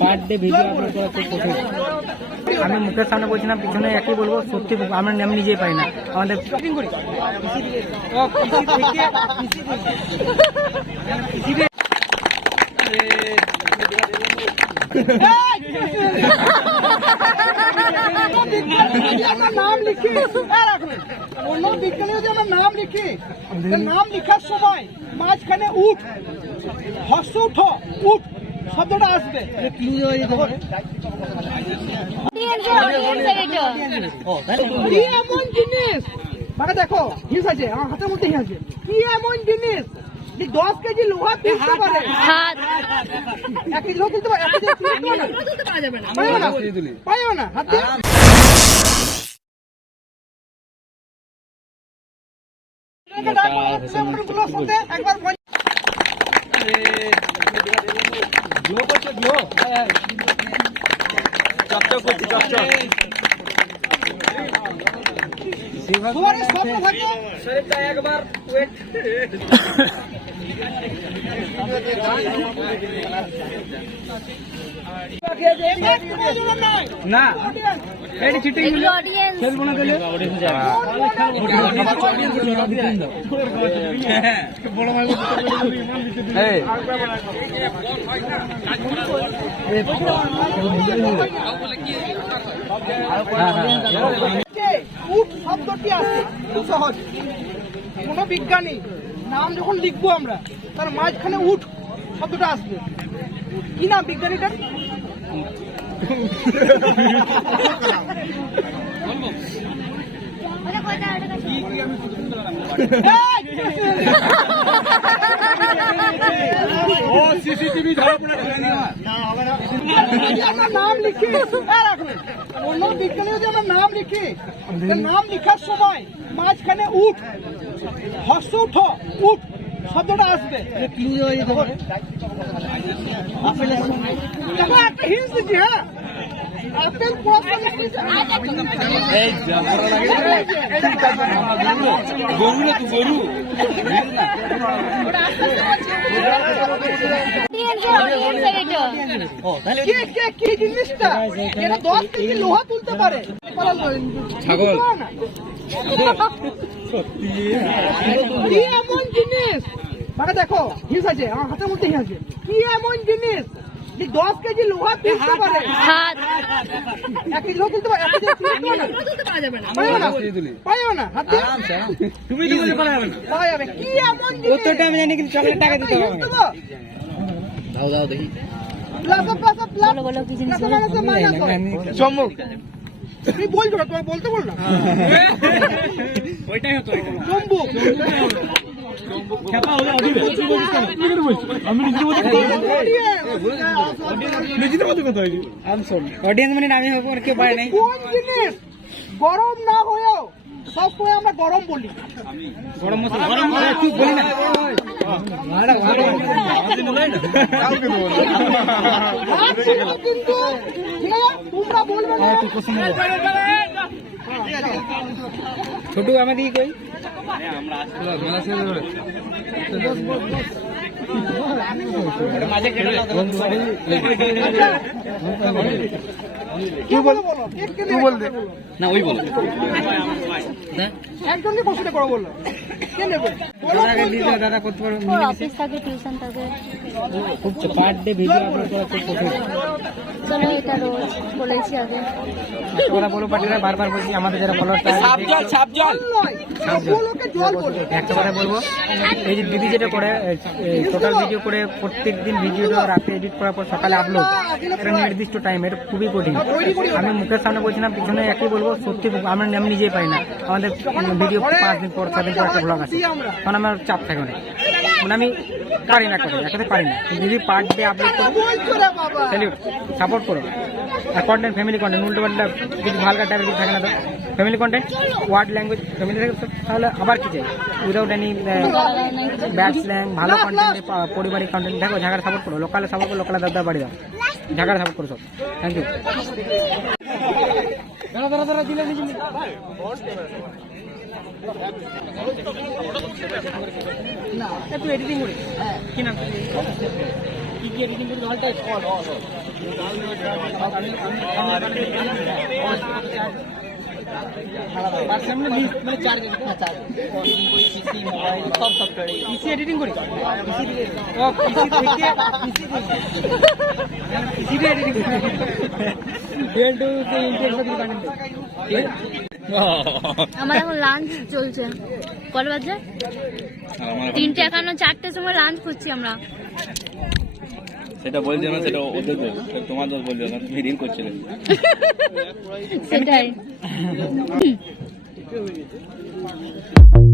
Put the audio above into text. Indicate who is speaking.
Speaker 1: Per day video upload করা খুব কঠিন। আমি মুখের সামনে বলছি না পিছনে একই বলব সত্যি আমরা আমি নিজেই পাই না। আমাদের
Speaker 2: নাম লিখি অন্য আমরা নাম লিখি নাম লেখার সময় মাঝখানে উঠ হস্য উঠ উঠ শব্দটা আসবে। কি এমন জিনিস? মানে দেখো হিংস আছে আমার হাতের মধ্যে হিংস আছে। কি এমন জিনিস? যে দশ কেজি লোহা তুলতে পারে। এক কেজি লোহা তুলতে পারে এক কেজি না? পারবে না। হাত দিয়ে? একবার বল- সবার স্বপ্ন থাকে না এটি চিটিং খেলব না তাহলে? যে উট শব্দটি আছে খুব সহজ। কোন বিজ্ঞানী নাম যখন লিখব আমরা তার মাঝখানে উঠ শব্দটা আসবে। কি নাম বিজ্ঞানীটার? নাম লিখি। অন্য বিজ্ঞানী যদি আমরা নাম লিখি নাম লেখার সময় মাঝখানে উঠ হস্য উঠ উঠ শব্দটা আসবে। একটা হিন্স দিচ্ছি হ্যাঁ? আপেল কি কি এমন জিনিস? মানে দেখো হিংস আছে আমার হাতের মধ্যে হিংস আছে। কি এমন জিনিস? যে দশ কেজি লোহা তুলতে পারে। এক কেজি লোহা তুলতে পারে এক কেজি না? হাত
Speaker 3: তুমি তো বলে পারা যাবে
Speaker 2: পাওয়া যাবে। কি এমন জিনিস? উত্তরটা
Speaker 1: আমি জানি কিন্তু চকলেট টাকা দিতে হবে?
Speaker 4: Plus plus plus.
Speaker 3: চমক
Speaker 2: তুমি বলছো না তোমার বলতে বল না। ওইটাই হতো চম্বুক।
Speaker 1: অডিয়েন্স মানে আমি হব আর কেউ পারে নাই।
Speaker 2: কোন জিনিস গরম না হয়েও সবসময় আমরা গরম বলি? গরম মশলা গরম মশলা চুপ বলি না। কিন্তু তোমরা বলবে না।
Speaker 1: ছোট আমাদের কই?
Speaker 3: না ওই বলো।
Speaker 2: একজনকে প্রশ্ন করো বলো কে নেবে?
Speaker 1: দাদা করতে পারো
Speaker 4: অফিস থাকে টিউশন থাকে।
Speaker 1: খুব পার ডে ভিডিও আপলোড করা খুব কঠিন
Speaker 4: চলো এটা রোজ বলেছি আগে।
Speaker 1: একটা বলো পাটিরা বারবার বলছি আমাদের যারা ফলোয়ার জল নয় জল। বলো। একটা কথা বলব এই যে দিদি যেটা করে টোটাল ভিডিও করে প্রত্যেক দিন ভিডিওটা রাতে এডিট করার পর সকালে আপলোড এটা নির্দিষ্ট টাইম এটা খুবই কঠিন। আমি মুখের সামনে বলছি না পিছনে একই বলব সত্যি আমরা আমি নিজেই পাই না। আমাদের ভিডিও পাঁচ দিন পর ছয় দিন পর একটা ব্লগ আছে কারণ আমার চাপ থাকে অনেক। মানে আমি পারি না করে একাতে পারি না। কিন্তু দিদি পার ডে আপলোড করো স্যালিউট সাপোর্ট করো। আর কন্টেন্ট ফ্যামিলি কন্টেন্ট উল্টো পাল্টা কিছু ভালকার টাইপের কিছু থাকে না তো family content word language family থাকে তাহলে আবার কি চাই? উইদাউট এনি ব্যাড স্ল্যাং ভালো কন্টেন্ট পারিবারিক কন্টেন্ট দেখো ঝাঁকার সাপোর্ট করো। লোকালে সাপোর্ট করো লোকালে দাদা বাড়ি দাও ঝাঁকার সাপোর্ট করো সব। থ্যাংক ইউ দাঁড়া দাঁড়া দাঁড়া দিলে।
Speaker 2: একটু এডিটিং করি। নাম? কি কি এডিটিং করি? অলটাই অল অল হ্যাঁ মোবাইল সব সফটওয়্যার
Speaker 1: পিসি এডিটিং করি? পিসি দিয়ে ও এডিটিং করি। ডেল টু
Speaker 4: আমার এখন লাঞ্চ চলছে। কটা বাজে? তিনটে একান্ন চারটের সময় লাঞ্চ করছি আমরা।
Speaker 3: সেটা বলছে না সেটা ওদের তোমার দোষ বলবে না তুমি রিল করছিলে।
Speaker 4: সেটাই।